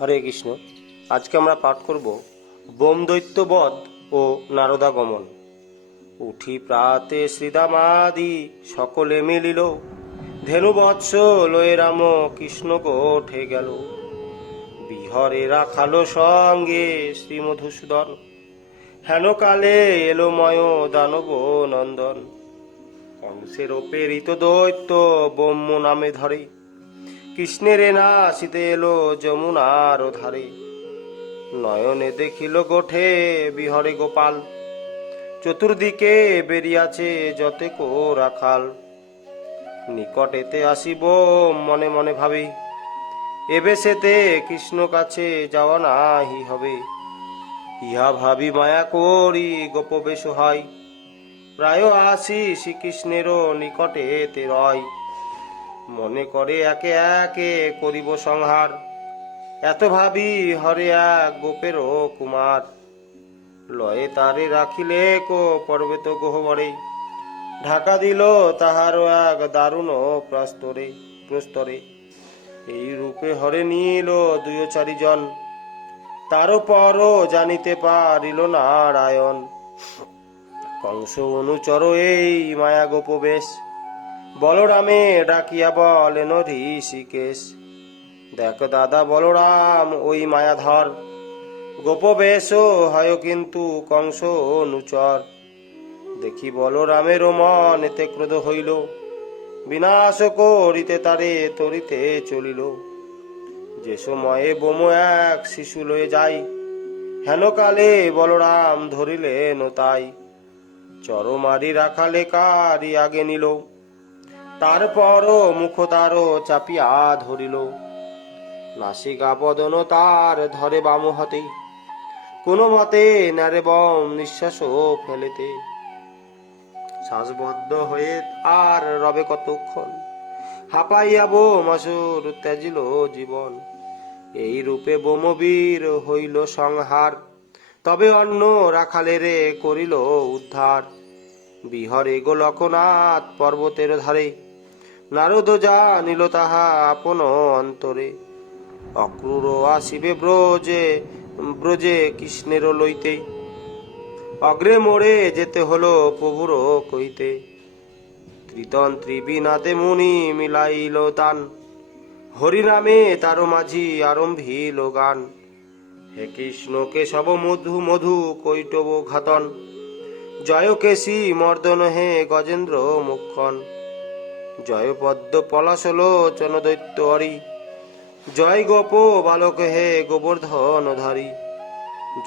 হরে কৃষ্ণ। আজকে আমরা পাঠ করব বোমদৈত্যবধ ও নারদাগমন। উঠি প্রাতে শ্রীদামাদি সকলে মিলিল, ধেনুবৎস লয়ে রাম কৃষ্ণ গোঠে গেল। বিহরে রাখালো সঙ্গে শ্রী মধুসূদন, হেন কালে এলো ময় দানব নন্দন। কংসের প্রেরিত দৈত্য ব্রহ্ম নামে ধরে, কৃষ্ণের নাসিতে এলো যমুনার ধারে। নয়নে দেখিল গোঠে বিহরে গোপাল, চতুর্দিকে বেরিয়াছে যতেক রাখাল। নিকটেতে আসিব মনে মনে ভাবে, এবে সেতে কৃষ্ণ কাছে যাওয়া নাহি হবে। ইহা ভাবি মায়া করি গোপবেশ হয়, প্রায় আসি শ্রীকৃষ্ণেরও নিকটেতে রয়। মনে করে একে একে করিব সংহার, এত ভাবি হরে এক গোপেরও কুমার। লয়ে তারে রাখিলে কো পর্বত গহ্বরে, ঢাকা দিল তাহারও এক দারুণ প্রস্তরে। এই রূপে হরে নিল দুই চারিজন, তারও পরও জানিতে পারিল নারায়ণ। কংস অনুচর এই মায়া গোপবেশ, বলরামে ডাকিয়া বলেন ঋষিকেশ। দেখ দাদা বলরাম ওই মায়াধর, গোপবেশ হয় কিন্তু কংস অনুচর। দেখি বলরামের মন এতে ক্রোধ হইল, বিনাশ করিতে তারে তরিতে চলিল। যে সময়ে বোম এক শিশু লয়ে যাই, হেন কালে বলরাম ধরিলেন তাই। চরমারি রাখালে কারি আগে নিল, তারপর মুখ তার চাপিয়া ধরিল। নাসিকা বদন তার ধরে বাম হাতে, কোনো মতে নারে বম নিঃশ্বাস ফেলেতে। শ্বাসবদ্ধ হয়ে আর রবে কতক্ষণ, হাঁপাইয়া বোম আসুর ত্যাজিল জীবন। এই রূপে বোমবীর হইল সংহার, তবে অন্য রাখালেরে করিল উদ্ধার। বিহরে গোলকনাথ পর্বতের ধারে, নারদ জানিল তাহা আপন অন্তরে। অক্রূর আসিবে ব্রজে কৃষ্ণের লইতে, অগ্রে মোড়ে যেতে হলো প্রভুর কইতে। ত্রিতন্ত্রী বিনাতে মুনি মিলাইল তান, হরিনামে তার মাঝি আরম্ভিল গান। হে কৃষ্ণ কেশব মধু মধু কৈটব ঘাতন, জয় কেশী মর্দন হে গজেন্দ্র মুক্ষণ। জয় পদ্ম পলাশলোচন দৈত্য হরি, জয় গোপ বালক হে গোবর্ধন ধারী।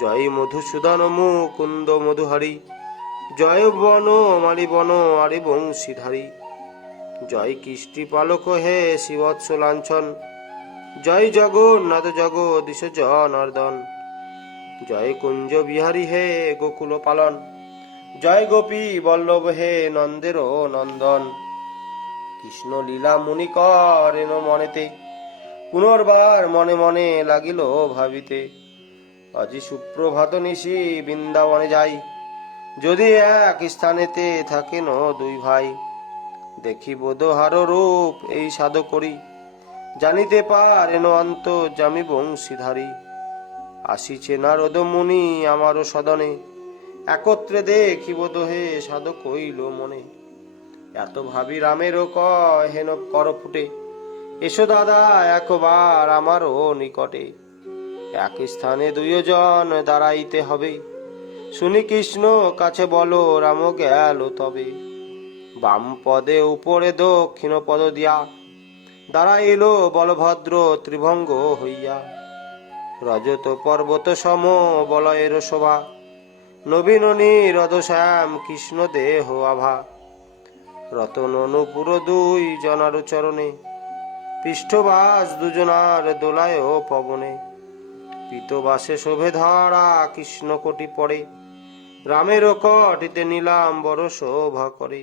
জয় মধুসূদন মুকুন্দ মধুহারি, জয় বন মারি বন আরে বংশীধারী। জয় কৃষ্টি পালক হে শিবৎস লাঞ্ছন, জয় জগন্নাথ জগদীশ জনার্দন। জয় কুঞ্জ বিহারী হে গোকুল পালন, জয় গোপী বল্লভ হে নন্দের নন্দন। কৃষ্ণ লীলা মুনি করেন মনেতে, পুনর্বার মনে মনে লাগিল ভাবিতে। আজি সুপ্রভাত নিশি বৃন্দাবনে যাই, যদি এক স্থানেতে থাকেন দুই ভাই। দেখিব দোহার রূপ এই সাধ করি, জানিতে পারেন অন্ত জামি বংশীধারী। আসিছে নারদ মুনি আমারও সদনে, একত্রে দেখিব দোহে সাধ কইল মনে। এত ভাবি রামেরও কয় হেন কর ফুটে, এসো দাদা একবার আমারও নিকটে। এক স্থানে দুইজন দাঁড়াইতে হবে, শুনি কৃষ্ণ কাছে বলো রাম গেল তবে। বাম পদে উপরে দক্ষিণ পদ দিয়া, দাঁড়াইল বলভদ্র ত্রিভঙ্গ হইয়া। রজত পর্বত সম বলয়ের শোভা, নবীন নীরদ শ্যাম কৃষ্ণ দেহ আভা। রতন নূপুর দুই জনার চরণে, পৃষ্ঠবাস দুজনার দোলায় পবনে। পীতবাসে শোভে ধরা কৃষ্ণ কোটি পড়ে, রামের কটিতে নিলাম বড় শোভা করে।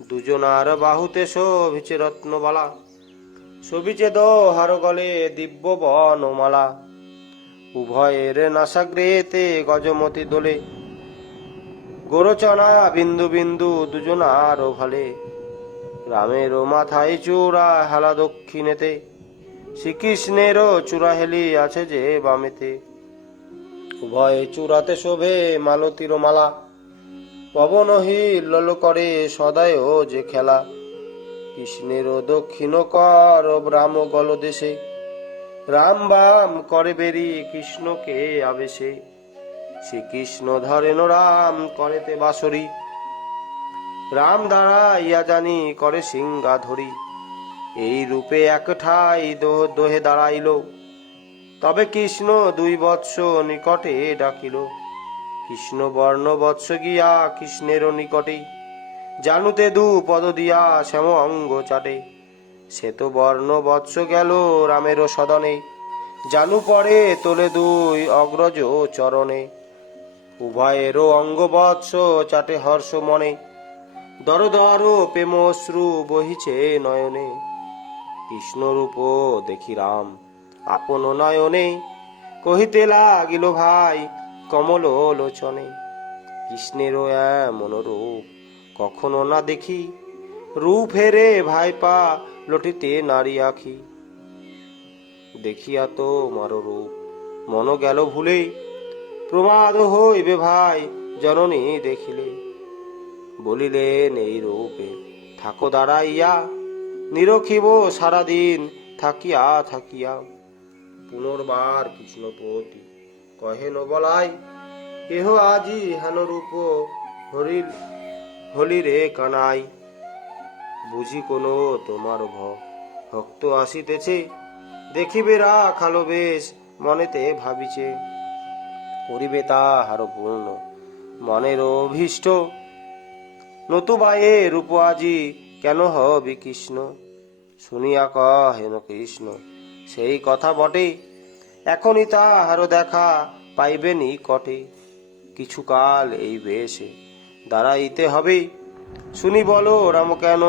দুজনার বাহুতে শোভিছে রত্নবালা, শোভিছে দোহার গলে দিব্য বনমালা। উভয়ের নাসাগ্রেতে গজমতি দোলে, গোরচনা বিন্দু বিন্দু দুজনার ভালে। রামের মাথায় চূড়া হেলা দক্ষিণেতে, শ্রীকৃষ্ণেরও চূড়া হেলি আছে যে বামেতে, উভয়ে চূড়াতে শোভে মালতীর মালা, পবন হিল্লোল করে সদায় যে খেলা। কৃষ্ণেরও দক্ষিণ কর রাম গলদেশে, রাম বাম করে বেরি কৃষ্ণকে আবেশে। শ্রীকৃষ্ণ ধরেন রাম করেতে বাসরি, রাম দ্বারা ইয়া জানি করে সিংহা ধরি। এই রূপে এক ঠাই দোহে দাঁড়াইল, তবে কৃষ্ণ 2 বৎস নিকটে ডাকিল। কৃষ্ণ বর্ণ বৎস গিয়া কৃষ্ণের নিকটে, জানুতে 2 পদ দিয়া শ্যাম অঙ্গ চাটে। সে তো বর্ণ বৎস গেল রামেরও সদনে, জানু পরে তোলে 2 অগ্রজ চরণে। উভয়েরও অঙ্গ বৎস চাটে হর্ষ মনে, দর দর প্রেম অশ্রু বহিছে নয়নে। কৃষ্ণ রূপ দেখি রাম আপন নয়নে, কহিতে লাগিল ভাই কমল লোচনে। কৃষ্ণেরও এমন রূপ কখনো না দেখি, রূপ হেরে ভাইপা লটিতে নারী আখি। দেখিয়া তো মারো রূপ মন গেল ভুলে, প্রমাদ হইবে ভাই জননী দেখিলে। বলিলেন এই রূপে থাকো দাঁড়াইয়া, নিরখিব সারাদিন থাকিয়া থাকিয়া। পুনর্বার কৃষ্ণপতি কহেন বলাই, কেহ আজি হেন রূপ হলি রে কানাই। বুঝি কোনো তোমার ভক্ত আসিতেছে, দেখিবে রাখালো বেশ মনেতে ভাবিছে। করিবে তাহার পূর্ণ মনের অভীষ্ট, নতুবা এ রূপ আজি কেন হবে কৃষ্ণ। শুনিয়া কহেন কৃষ্ণ সেই কথা বটে, এখনই তাহার দেখা পাইবে নিকটে। কিছুকাল এই বেশে দাঁড়াইতে হবে, শুনি বলো রাম কেন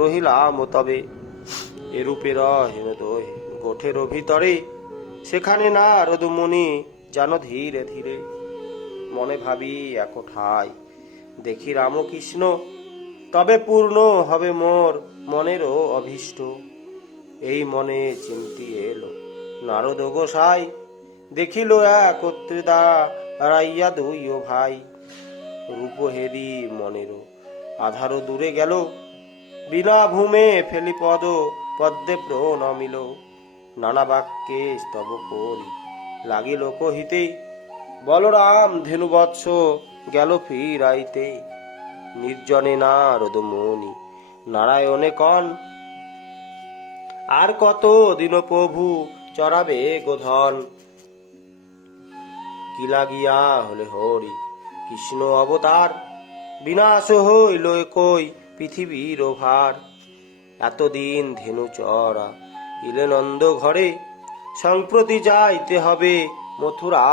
রহিলাম তবে। এরূপে রহেন দোহে গোঠের ভিতরে, সেখানে নারদ মুনি জানো ধীরে ধীরে। মনে ভাবি এক ঠাই দেখি রামকৃষ্ণ, তবে পূর্ণ হবে মোর মনেরও অভীষ্ট। এই মনে চিন্তি এলো নারদ গোসাই, দেখিল একত্রে দাঁড়াইয়া 2 ভাই। রূপ হেরি মনেরও আধার দূরে গেল, বিনা ভূমে ফেলি পদ্মে প্রণমিল। নানা বাক্যে স্তব করি লাগিল কহিতে, বলরাম ধেনু বৎস গেল ফিরাইতে। নির্জনে নারদ মুনি নারায়ণে কন, আর কত দিন প্রভু চরাবে গোধন। কি লাগিয়া হলে হরি কৃষ্ণ অবতার, বিনাশ হইল কই পৃথিবীর ভার। এতদিন ধেনু চরা ইলে নন্দ ঘরে, সম্প্রতি যাইতে হবে মথুরা।